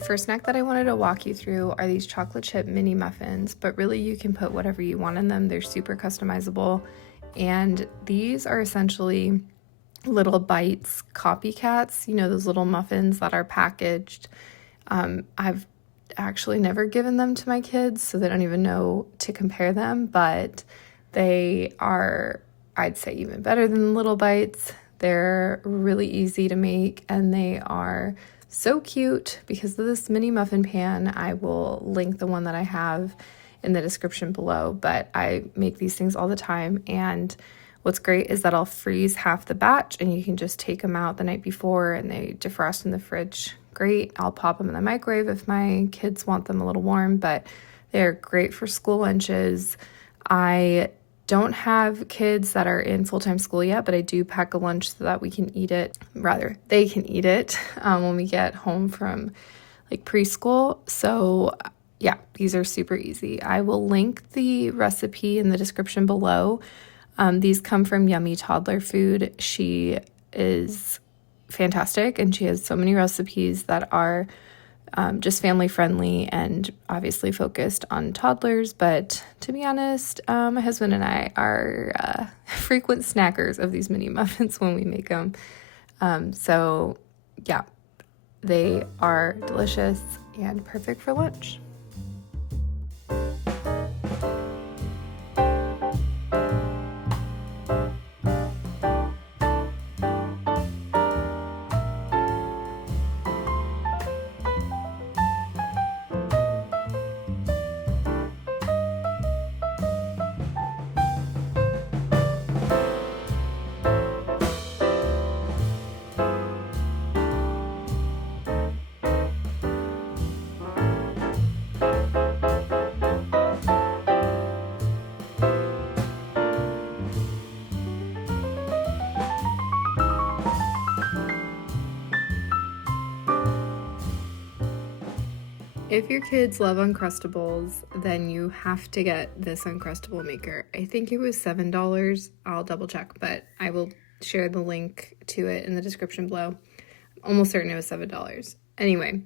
first snack that I wanted to walk you through are these chocolate chip mini muffins, but really you can put whatever you want in them. They're super customizable, and these are essentially Little Bites copycats, those little muffins that are packaged. I've actually never given them to my kids, so they don't even know to compare them, but they are, I'd say, even better than Little Bites. They're really easy to make, and they are so cute because of this mini muffin pan. I will link the one that I have in the description below, but I make these things all the time, and what's great is that I'll freeze half the batch and you can just take them out the night before and they defrost in the fridge. Great. I'll pop them in the microwave if my kids want them a little warm, but they're great for school lunches. I don't have kids that are in full-time school yet, but I do pack a lunch so that we can eat it, rather they can eat it when we get home from like preschool. So yeah, these are super easy. I will link the recipe in the description below. These come from Yummy Toddler Food. She is fantastic, and she has so many recipes that are just family friendly and obviously focused on toddlers. But to be honest, my husband and I are frequent snackers of these mini muffins when we make them. So yeah, they are delicious and perfect for lunch. If your kids love Uncrustables, then you have to get this Uncrustable maker. I think it was $7. I'll double check, but I will share the link to it in the description below. I'm almost certain it was $7. Anyway,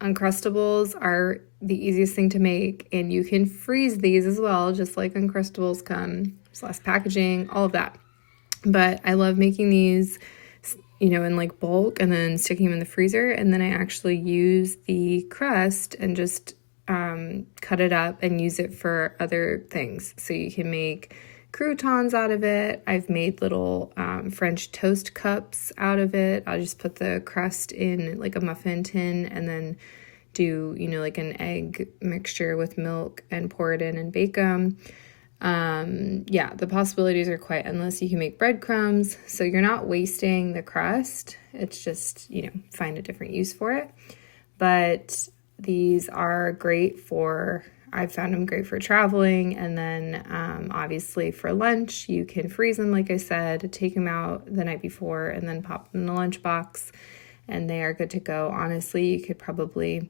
Uncrustables are the easiest thing to make, and you can freeze these as well, just like Uncrustables come. There's less packaging, all of that. But I love making these in like bulk and then sticking them in the freezer. And then I actually use the crust and just cut it up and use it for other things. So you can make croutons out of it. I've made little French toast cups out of it. I'll just put the crust in like a muffin tin and then do, like an egg mixture with milk and pour it in and bake them. The possibilities are quite endless. You can make breadcrumbs, so you're not wasting the crust. It's just, find a different use for it. But these are great I've found them great for traveling. And then, obviously for lunch, you can freeze them, like I said, take them out the night before and then pop them in the lunchbox, and they are good to go. Honestly, you could probably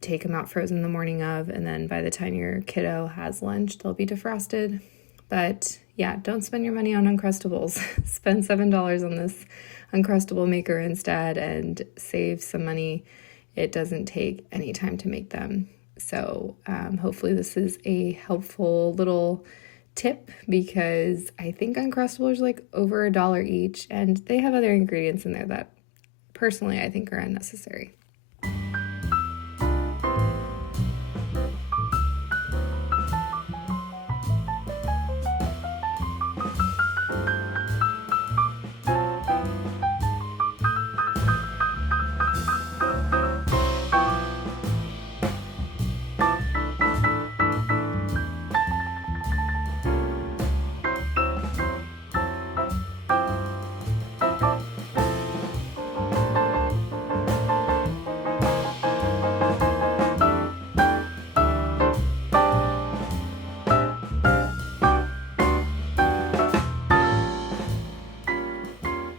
take them out frozen the morning of, and then by the time your kiddo has lunch, they'll be defrosted. But yeah, don't spend your money on Uncrustables. Spend $7 on this Uncrustable maker instead and save some money. It doesn't take any time to make them. So hopefully this is a helpful little tip, because I think Uncrustables are like over $1 each, and they have other ingredients in there that personally I think are unnecessary.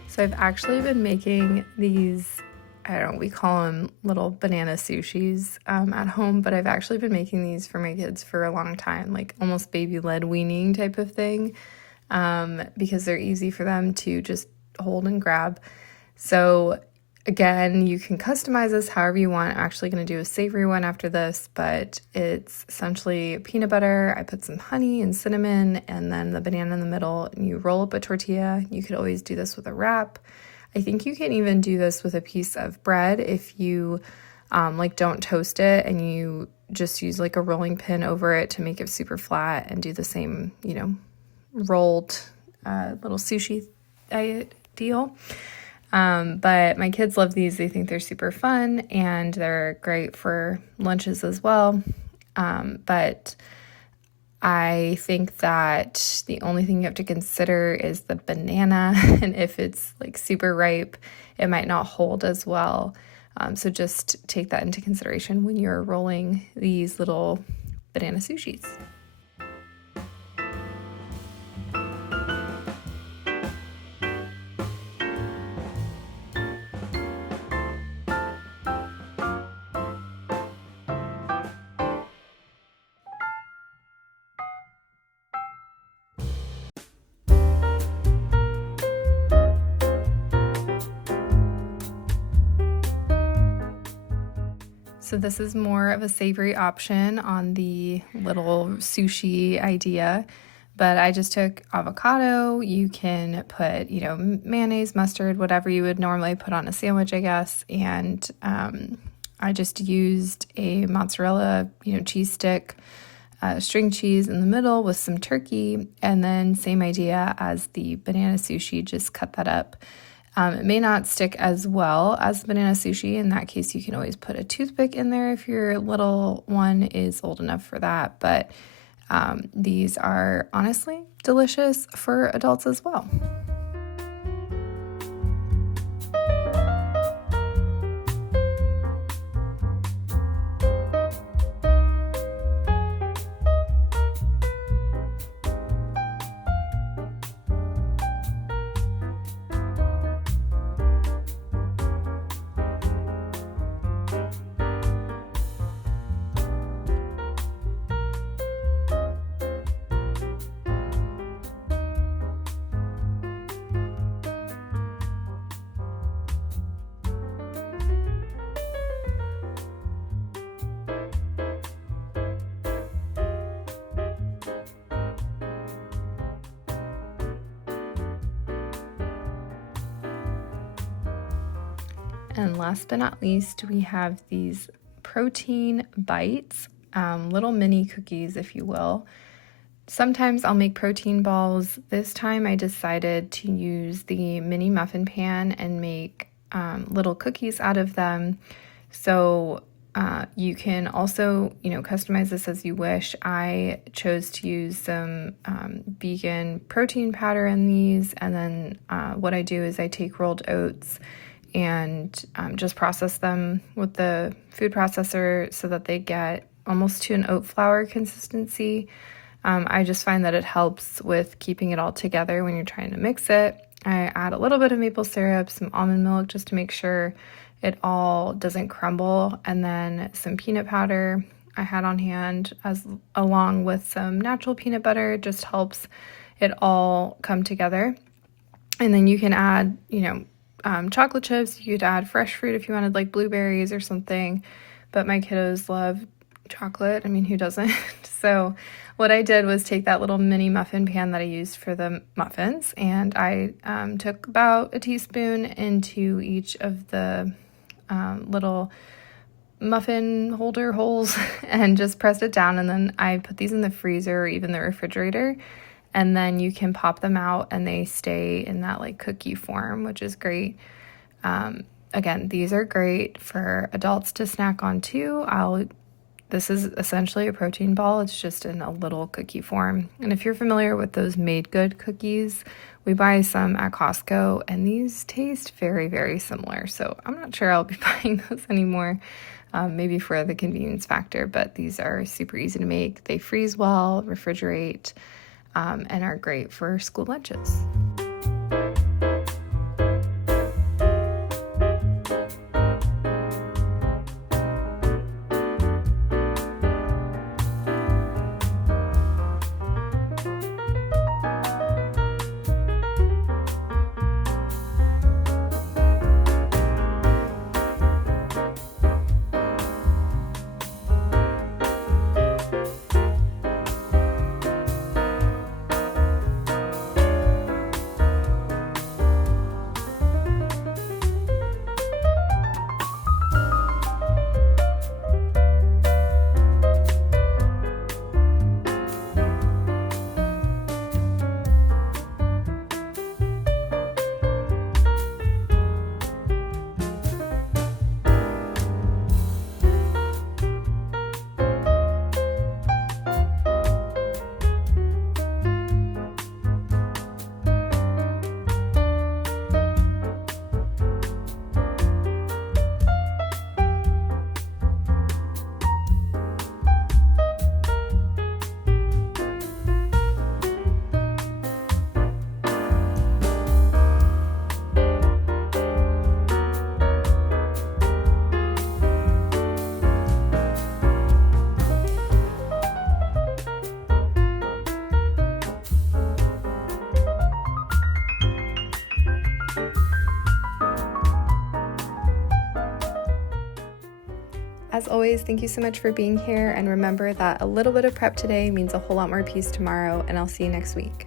So I've actually been making these, we call them little banana sushis at home, but I've actually been making these for my kids for a long time, like almost baby-led weaning type of thing, because they're easy for them to just hold and grab. So Again, you can customize this however you want. I'm actually going to do a savory one after this, but it's essentially peanut butter. I put some honey and cinnamon and then the banana in the middle, and you roll up a tortilla. You could always do this with a wrap. I think you can even do this with a piece of bread if you don't toast it and you just use like a rolling pin over it to make it super flat, and do the same, rolled little sushi deal. But my kids love these. They think they're super fun and they're great for lunches as well. But I think that the only thing you have to consider is the banana, and if it's like super ripe, it might not hold as well. So just take that into consideration when you're rolling these little banana sushis. So this is more of a savory option on the little sushi idea, but I just took avocado. You can put, mayonnaise, mustard, whatever you would normally put on a sandwich, I guess. And I just used a mozzarella, cheese stick, string cheese in the middle with some turkey, and then same idea as the banana sushi, just cut that up. It may not stick as well as banana sushi. In that case, you can always put a toothpick in there if your little one is old enough for that. But these are honestly delicious for adults as well. And last but not least, we have these protein bites, little mini cookies, if you will. Sometimes I'll make protein balls. This time I decided to use the mini muffin pan and make little cookies out of them. So you can also, customize this as you wish. I chose to use some vegan protein powder in these, and then what I do is I take rolled oats and just process them with the food processor so that they get almost to an oat flour consistency. I just find that it helps with keeping it all together when you're trying to mix it. I add a little bit of maple syrup, some almond milk just to make sure it all doesn't crumble, and then some peanut powder I had on hand along with some natural peanut butter. Just helps it all come together. And then you can add, chocolate chips. You could add fresh fruit if you wanted, like blueberries or something, but my kiddos love chocolate. I mean, who doesn't? So what I did was take that little mini muffin pan that I used for the muffins, and I took about a teaspoon into each of the little muffin holder holes and just pressed it down, and then I put these in the freezer or even the refrigerator, and then you can pop them out and they stay in that like cookie form, which is great. Again, these are great for adults to snack on too. This is essentially a protein ball. It's just in a little cookie form. And if you're familiar with those made good cookies, we buy some at Costco, and these taste very, very similar. So I'm not sure I'll be buying those anymore, maybe for the convenience factor, but these are super easy to make. They freeze well, refrigerate, and are great for school lunches. As always, thank you so much for being here, and remember that a little bit of prep today means a whole lot more peace tomorrow, and I'll see you next week.